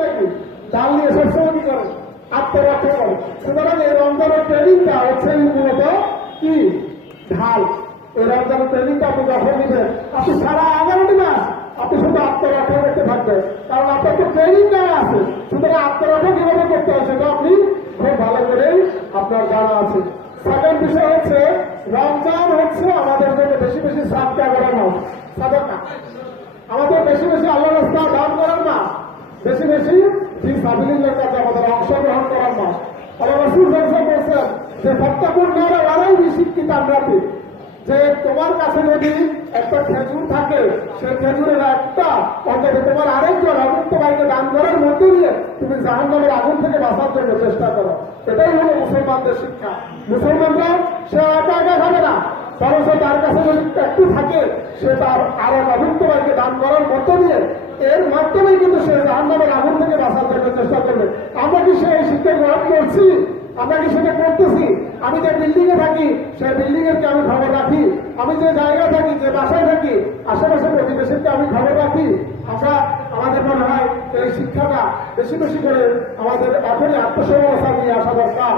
নাকি ডাল নিয়ে সবসময় কি করে আত্মরক্ষা করে। সুতরাং এই রমজানের ট্রেনিংটা হচ্ছে মূলত কি ঢাল। এই রমজানের ট্রেনিংটা আপনি যখন নিবেন আপনি সারা 11টি মাস আপনি শুধু আত্মরক্ষা করতে থাকবেন, কারণ আপনার তো ট্রেনিং দেওয়া আছে। সুতরাং আত্মরক্ষা কিভাবে করতে হয় সেটা আপনি খুব ভালো করেই আপনার জানা আছে। সেকেন্ড বিষয় হচ্ছে রমজান হচ্ছে আমাদের জন্য বেশি বেশি সাদকা করার মাস, সাদাকা আমাদের বেশি বেশি আল্লাহ রাস্তা দান করার মাস, বেশি বেশি সাবিলিল্লাহর কাজে আমাদের অংশগ্রহণ করার মাস। আল্লাহ রাসূল সাল্লাল্লাহু আলাইহি ওয়াসাল্লাম বলেছেন যে ফাত্তাকুন নারা ওয়ালাই বিশিক্কি তামরাতি, যে তোমার কাছে যদি একটা খেজুর থাকে সেই খেজুরের একটা অন্তত তোমার আরেকজন অমুক্ত ভাইকে দান করার মধ্যে দিয়ে তুমি জাহান্নামের আগুন থেকে বাঁচার জন্য চেষ্টা করো। এটাই হলো মুসলমানদের শিক্ষা। মুসলমানরা সে একা একা খাবে না, বরঞ্চ তার কাছে যদি একটু থাকে সে তার আরো অমুক্ত ভাইকে দান করার মধ্য দিয়ে এর মাধ্যমেই কিন্তু সে জাহান্নামের আগুন থেকে বাঁচার জন্য চেষ্টা করবে। আমরা কি সেই শিক্ষা গ্রহণ করছি? আমরা কি সেটা করতেছি? আমি যে বিল্ডিং এ থাকি সেই বিল্ডিং এর কি আমি খবর রাখি? আমি যে জায়গায় থাকি, যে বাসায় থাকি, আশেপাশে প্রতিবেশীর কি আমি খবর রাখি? আমরা আমাদের মনে হয় এই শিক্ষাটা বেশি বেশি করে আমাদের এখনই আত্মসমালোচনা নিয়ে আসা দরকার।